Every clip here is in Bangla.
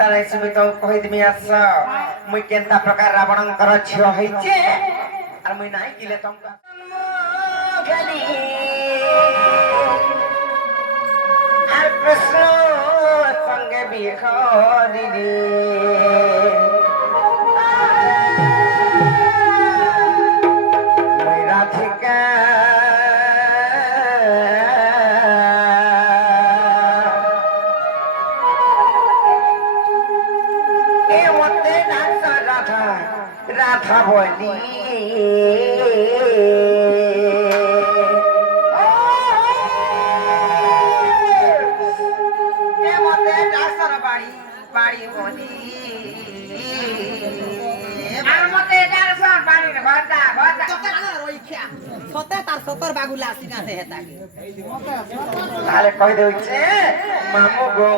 तारे सुमित कहि दिमी आस मुई केनता प्रकार रावणंकर झियो होइचे आर मुई नाही किले तुमका गली आर कृष्ण संगे बिखरी मुई राधिका राधा बोली मते डाक्टर बाड़ी बाड़ी बोली আর মতে ডাক্তার বাড়ি ভাতা ভাতা কত না রইখ্যা সতে তার সতর বাগুলা আসিনা সে হেতাকে তাহলে কই দেউছে মামু গো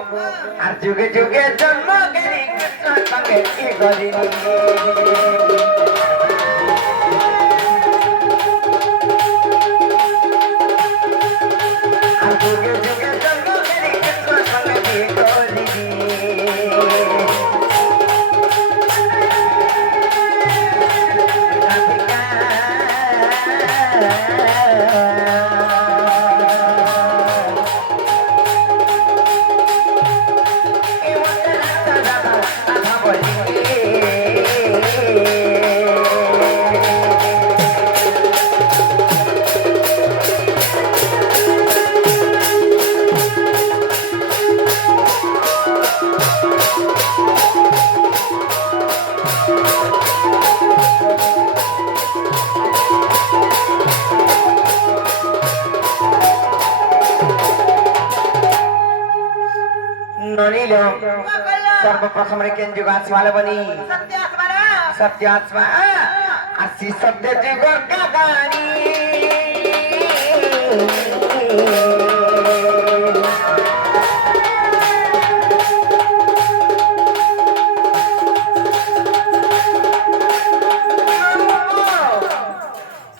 আর যুগে যুগে জন্ম গেরি কৃষ্ণ সঙ্গে কি গরিনি सर्वप्रथम केन जुग आसवाले बनी सत्य आत्मा आसी सत्य जुगर का गानी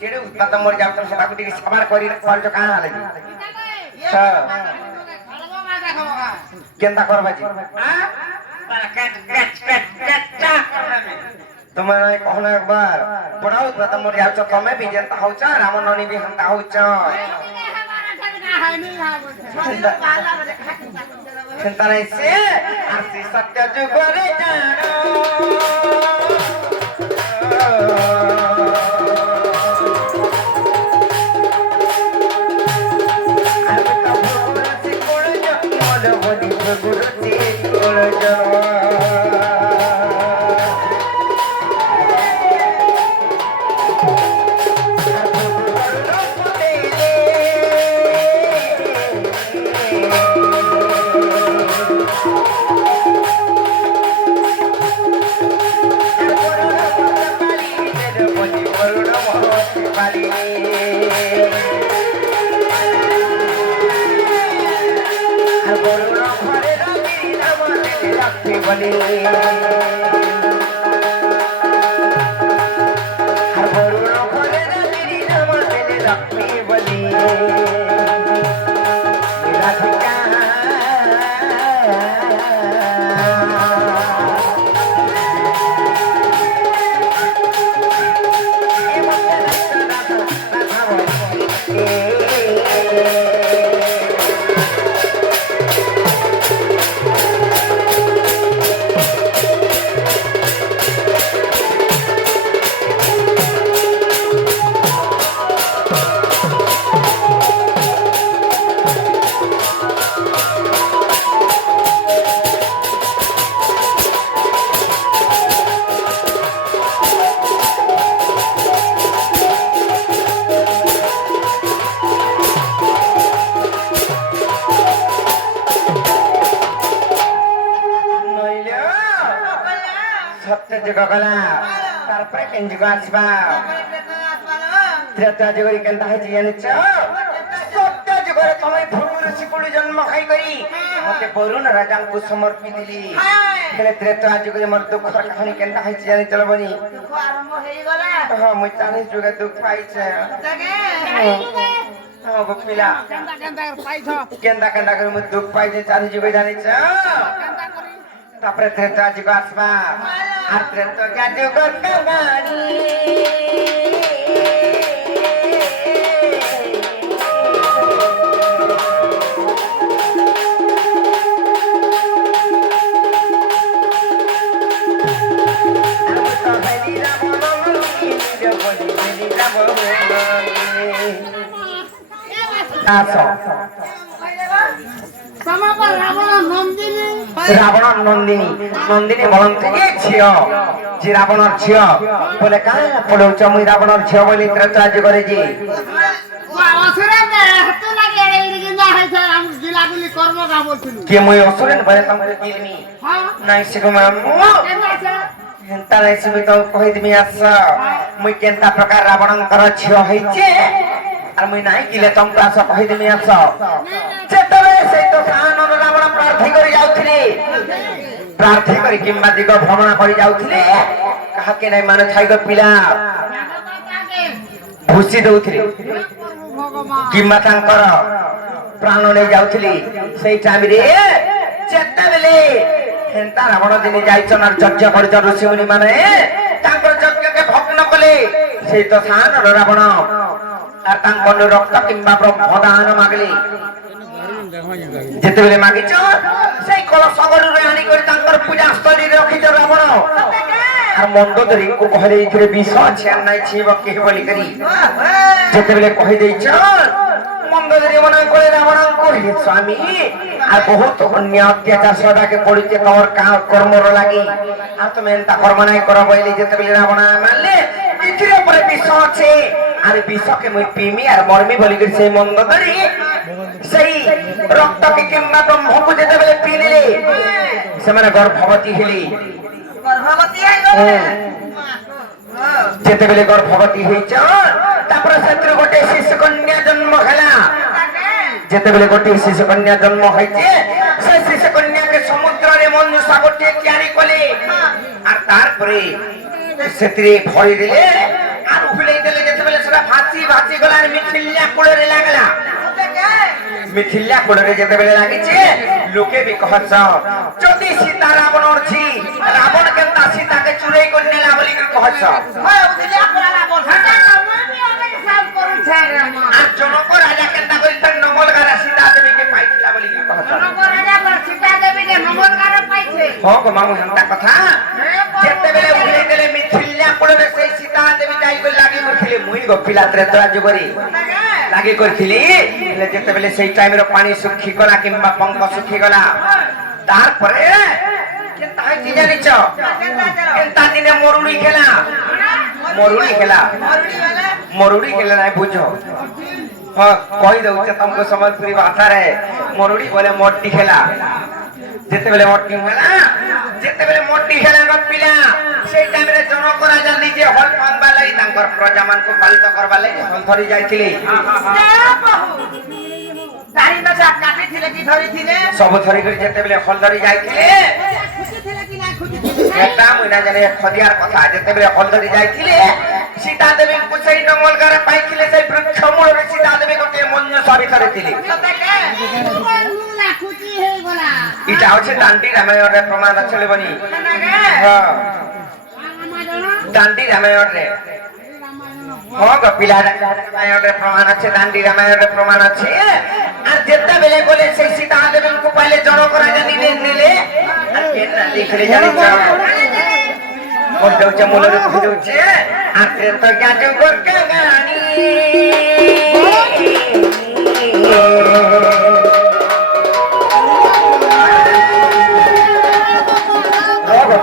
केडे उत्पादन मोर जावतम सेटा कुटी सवार करी करजो कहां आले केनता करबाजी हां तुम्हारे कहना एक बार पढ़ाओ प्रथम मोर जावच तमे भी जनता होचा रामन ननी भी हंता होचा चिंता नहीं से आसी सत्य जुगरे जानो समर्पित त्रेता जुग मोर दुख कहानी केनता है जानि चलबनी दुख आरंभ हे गला हां मु ताने जुग दुख पाई छे हां बपिला केनता केनता पाई छ केनता केनता कर मु दुख पाई छे चारि जुग जानि छ केनता करी তারপরে ত্রেতা যুগ আসবা আর ত্রেতা যুগর কাহানি রাবণ নন্দিনী নন্দিনী বলতে ঝিও যে রাবণর ঝিও বলে কাঁ পড়ুছ মুই রাবণর ঝিও বলি ত্রেতা যুগরে যে কে মুই অসুরেন বলে তোমাকে গিলমি নাই শিখো মামু হেন্তা নাই শিখি তো কই দিমি আস মুই কেনতা প্রকার রাবণଙ୍କର ঝিও হইছে আর মুই নাই গিলে তোমাকে আস কই দিমি আস যেতবে সেই তো কানন রাবণ প্রার্থী করে যাউথিলে প্রার্থী করে কিংবা দিগ ভ্রমণ করে যাউথিলে কাহাকে নাই মানে ছাইগ পিলা ভুসি দউথিলে কিংবা তাঙ্কর প্রাণ নেই যাଉଥିଲି সেই টাইম রে ଯେତେବେଳେ ହେନ୍ତା ରାବଣ ଦିନେ ଯାଇଛନ୍ আর ଯଜ୍ଞ କରିଛନ୍ ଋଷି ମୁନି ମାନେ ତାଙ୍କର ଯଜ୍ଞକେ ଭଗ୍ନ କଲେ ସେଇ ତ ସାନର ରାବଣ আর ତାଙ୍କର ରକ୍ତ କିମ୍ବା ବ୍ରହ୍ମଦାନ ମାଗିଲେ ଯେତେବେଳେ ମାଗିଛ সেই କଳସ ଗରୁରେ ଆଣି କରି ତାଙ୍କର ପୂଜା ସ୍ଥଳୀରେ ରଖିଛ ରାବଣ আর ମନ୍ଦୋଦରୀଙ୍କୁ କହିଲେ ଏଥିରେ ବିଷ ଅଛି আর ନାଇଁ ଛିବ କେହି ବୋଲି କରି ଯେତେବେଳେ କହିଦେଇଛ মন্দোদরী মনে করে রাবণଙ୍କୁ হে স্বামী আর বহুত অন্যায় অত্যাচার সদাকে পড়িতে তোর কর্মর লাগি আর তুমি এন্তা কর্ম নাই কর বইলে যেতেবেলে রাবণ মানলে পৃথিবীর উপরে বিষ আছে আর বিষকে মুই পিমি আর মরমি বলি করে সেই মন্দোদরী সেই রক্তকে কিংবা ব্রহ্মକୁ যেতেবেলে পিনিলে ସେମାନେ গর্ভবতী হেলি গর্ভবতী হইগলে যেতেবেলে গর্ভবতী হইছ তারপরে সেতুর গোটে শিশু কন্যা জন্ম হেলা যেতেবেলে গোটে শিশু কন্যা জন্ম হইছে সেই শিশু কন্যাকে সমুদ্রে মনু সাগরটি তৈরি কলে আর তারপরে সেতিরে ভরি দিলে আর উফলাই দিলে যেতেবেলে সেটা ভাসি ভাসি গলা আর মিথিল্লা কুড়রে লাগলা মিথিল্লা কুড়রে যেতেবেলে লাগিছে লোকে বি কহছ যদি সীতা রাবণর ছি রাবণ কেনতা সীতাকে চুরাই করে নেলা বলি কহছ হয় উদিলা কুড়া রাবণ আর জনক রাজা কেনতা কইছেন নমলগারা সীতা দেবীকে পাইছিলা বলি কহছ জনক রাজা সীতা দেবীকে নমলগারা পাইছে হো গো মামু হেনতা কথা যেতেবেলে উফলাই দিলে মিথিল্লা কুড়রে সেই সীতা দেবী যাই কই লাগি করছিলে মুই গো পিলা ত্রেতা যুগরে লাগি করছিলি হেলে যেতেবেলে সেই টাইমের পানি শুখি গলা কিংবা পঙ্ক শুখি গলা তারপরে কেনতা হইছি জানিছ কেনতা দিনে মরুড়ি খেলা মরুড়ি খেলা নাই বুঝো হ্যাঁ কই দউছে তোমাকে সম্বলপুরি ভাষারে মরুড়ি বলে মট্টি খেলা যেতেবেলে মট্টি খেলা যেতেবেলে মট্টি খেলা পিলা সেই টাইমে জনক রাজা নিজে হল পানবা লাগি তাঙ্কর প্রজা মানকু পালিত করবা লাগি হল ধরি যাইছিলি দাড়ি না সাত কাটি থিলে কি ধরি থিলে সব ধরি করে যেতেবেলে হল ধরি যাইছিলে খুশি থিলে কি না খুশি থিলে এটা মইনা জানে খদিয়ার কথা যেতেবেলে হল ধরি যাইছিলে সীতা দেবী কুছাই নমলগারে পাইছিলে সেই বৃক্ষ মূଳରେ সীতা দেবী গোটে মন্য সবি ধরিଥିଲି এটা হচ্ছে দান্ডি রামায়ণে প্রমাণ আছে বনি হ্যাঁ দান্ডি রামায়ণে হ্যাঁ গো পিলা রামায়ণে প্রমাণ আছে দান্ডি রামায়ণে প্রমাণ আছে আর যেতেবেলে বলে সেই সীতা দেবীকে পাইলে জনক রাজা নিলে আর কেন লিখলে জানিছ বলতে হচ্ছে মূলের উপরে হচ্ছে আর তো জ্ঞান করতে গানি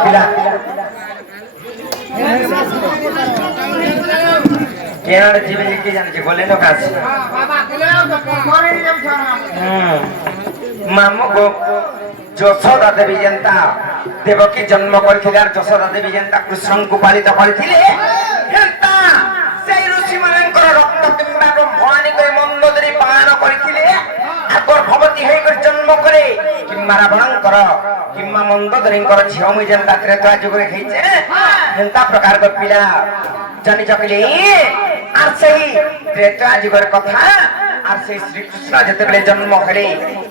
পিলা কেন জীবে কি জানিছি বলে লোক আছে মামু গো যশোদা দেবী যেন্তা দেবকী জন্ম করেছিল আর যশোদা দেবী যেন্তা কৃষ্ণଙ୍କୁ পালিত করেছিলে হেন্তা সেই ঋষি মানଙ୍କର রক্ত কিংবা ব্রহ্মাণী করে মন্দোদরী পান করেছিলে আর গর্ভবতী হয়ে করে জন্ম করে কিংবা রাবণଙ୍କର কিংবা মন্দোদরীଙ୍କର ঝিଅ মুই যেন্তা ত্রেতা যুগরে ହେଇছে হেন্তা প্রকার পিলা জানিছ কি আর সেই ত্রেতা যুগের কথা আর সেই শ্রীকৃষ্ণ যেতেবেলে জন্ম হেলে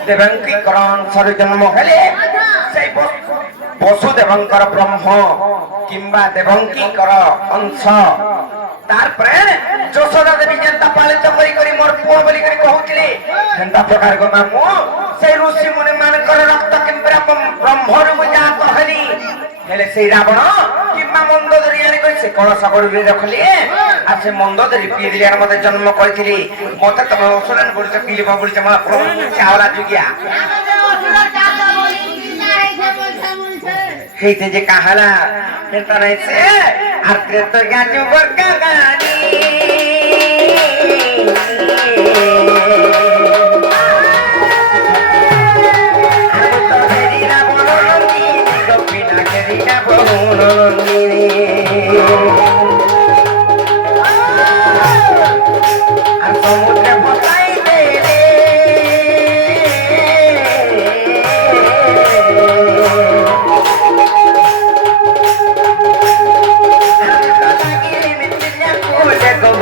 দেবঙ্কী করণ সরে জন্ম হেলে সেই ବସୁଦେବଙ୍କର ବ୍ରହ୍ମ କିମ୍ବା ଦେବଙ୍କୀଙ୍କର ଅଂଶ ତାରପରେ ଯଶୋଦା ଦେବୀ ଯେନ୍ତା ପାଳିତ କରି ମୋର ପୁଅ ବୋଲି କରି କହୁଥିଲେ ସେନ୍ତା ପ୍ରକାର ଗମା ମୁଁ ସେଇ ଋଷି ମୁନି ମାନଙ୍କର ରକ୍ତ କିମ୍ବା ବ୍ରହ୍ମରୁ ମୁଁ ଜାତ ହେଲି ହେଲେ ସେଇ ରାବଣ କିମ୍ବା ମନ୍ଦୋଦରୀ ଆଣି କରି ସେ କଳସ ଗଡ଼ୁରେ ରଖିଲି আর সে মন্দোদরি পিয়ে দিলে আর মতে জন্ম করেছিলি মতে তুমি অসুরান বলছো পিলিব বলছো মা চাওলা যুগিয়া হেইতে যে কাহালা এটা রয়েছে আর ত্রেতর গাজু বরকা গানি সমুদ্রে ফসাই দে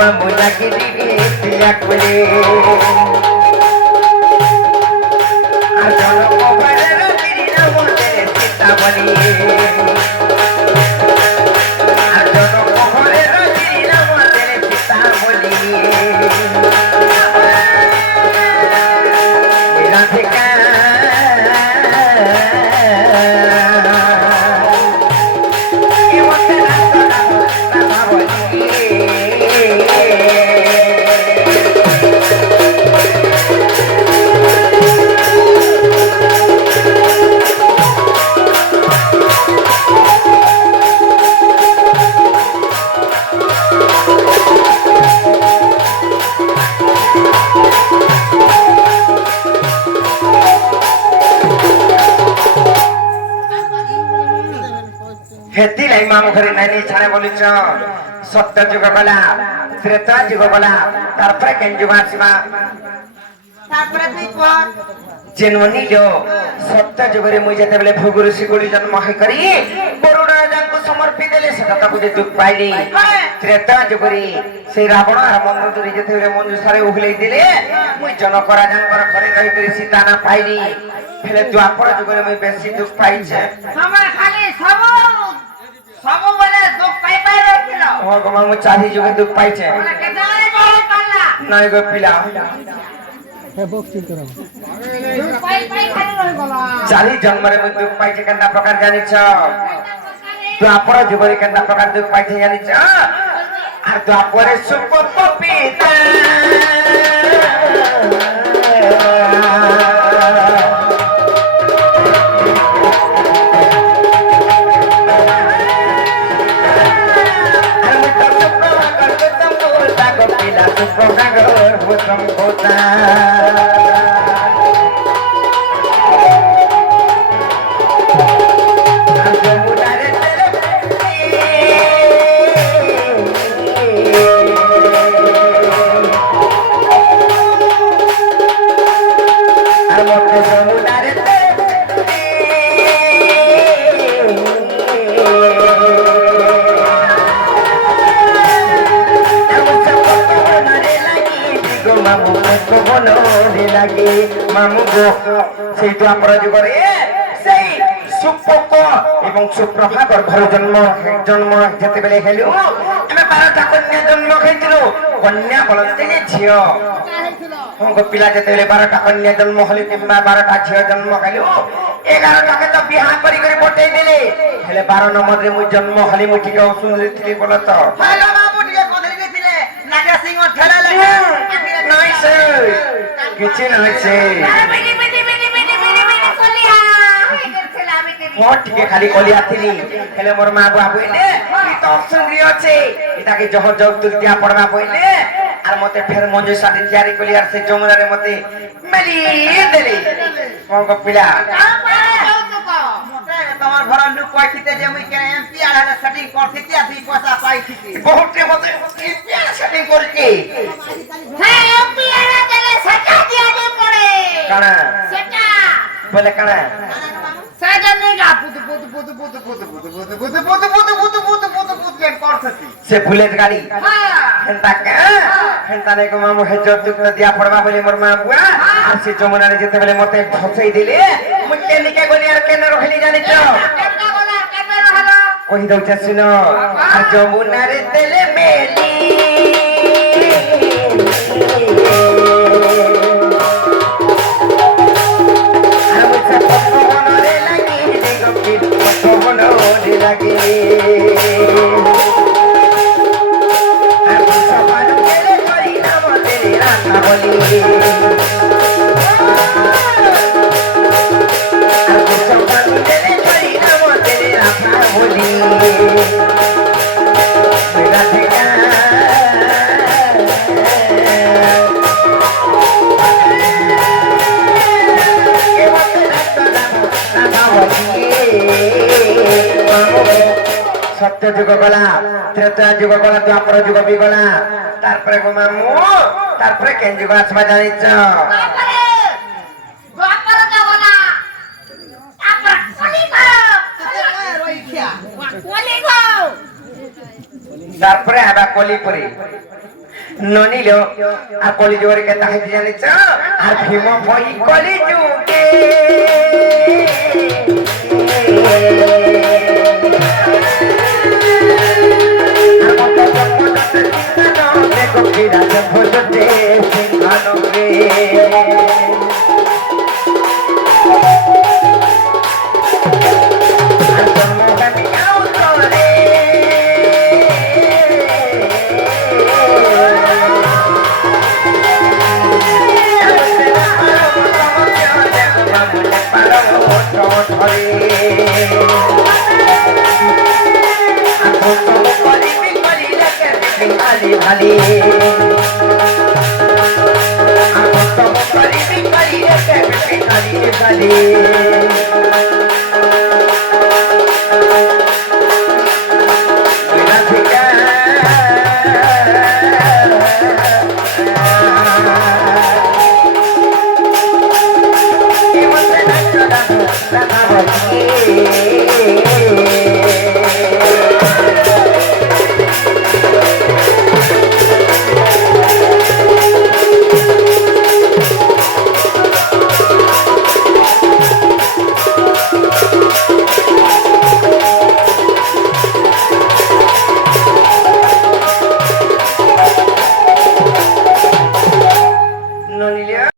বাবু লাগি দিলে করে আর জনপদের দিনা বলে সীতা বলি আর জনপদের দিনা বলে সীতা বলি मामू घरे नहीं छाने बोली सत्य जुग गला त्रेता जुग गला तारपरे केन जुग आसीमा तारपरे तुई कोन जेनवनी जो सत्य जुगरे मुई जेते बेले भुगुरु सिगुली जन्म हे करी करुणा राजा को समर्पित देले सेटा ताकू जे दुख पाइली त्रेता जुगरे से रावण आ मंदोदरी जेते बेले मंजू सारे उहले दिले मुई जनक राजा कर घरे रही करी सीता ना पाइली फेले द्वापर जुगरे मुई बेसी दुख पाइछे समय खाली सबो बोले दुख पाई रहथिल ओ गमा मु चाही जुगे दुख पाइछे बोले केदारे बहुत पाला नहीं गो पिला हे बॉक्स चिल करो दुख पाई खाली रहि गला चाही जन्म रे मु दुख पाइछे केनता प्रकार जानि छ द्वापर जुगरे केनता प्रकार दुख पाइछे जानि छ आ द्वापरे सुख पपिता मामू गो से द्वापर जुगरे से सुपक एवं सुप्रभा गर्भर जन्म जेते बेले हेलु हमें 12टा कन्या जन्म हेतिलो कन्या बोलते जे झियो हम को पिला जेते बेले 12टा कन्या जन्म हले किबा 12टा झियो जन्म हेलु 11टा के तो बियाह करी करी बटै देले हेले 12 नंबर रे मु जन्म हले मु ठीक सुंदर थिली बोला तो हेलो बाबू ठीक कोदरी के थिले नागा सिंह ठेला लगे नहीं से किछ नहीं से मोट के खाली कलिया थिली हेले मोर मां बाबू ने ई तो सुंदरी अछि इताके जहर जग तुल दिया पड़वा पहिले आर मते फेर मंजू साथी तैयारी कलिया से जमुना रे मते मेली देली कोन को पिला তোমার ঘর লুক কইতে যে মুই কেন এমপি আড়ালে সেটিং করতে কি আছি পয়সা পাইছি বহুত রে মতে এমপি আড়া সেটিং করতে হ্যাঁ এমপি আড়া দিলে সেটা দিয়া দে পড়ে কানা সেটা বলে কানা সেটা নেগা পুতু পুতু পুতু से बुलेट गाड़ी हेंता के हेंता ने को मामू हे जौतुक न दिया पड़वा बोली मोर मां बुआ आ से जमुना रे जेते बेले मते फसई दिले मुके निके गोली आर केने रहली जानि छ कहि दउ छ सुनो आ जमुना रे तेले मेली आ मुझे पवन रे लगी रे गपी पवन रे लगी सत्य जुग गला त्रेता जुग गला द्वापर जुग भी गला तारपरे गो मामू तारपरे केन जुग आसमा जानि छ तारपरे आबा कलिपुरी ननी लो आ कलि जुग रे के ताहि जानि छ आ भीम भई कलि जुगे राजा भोजते सिंहानो रे भाली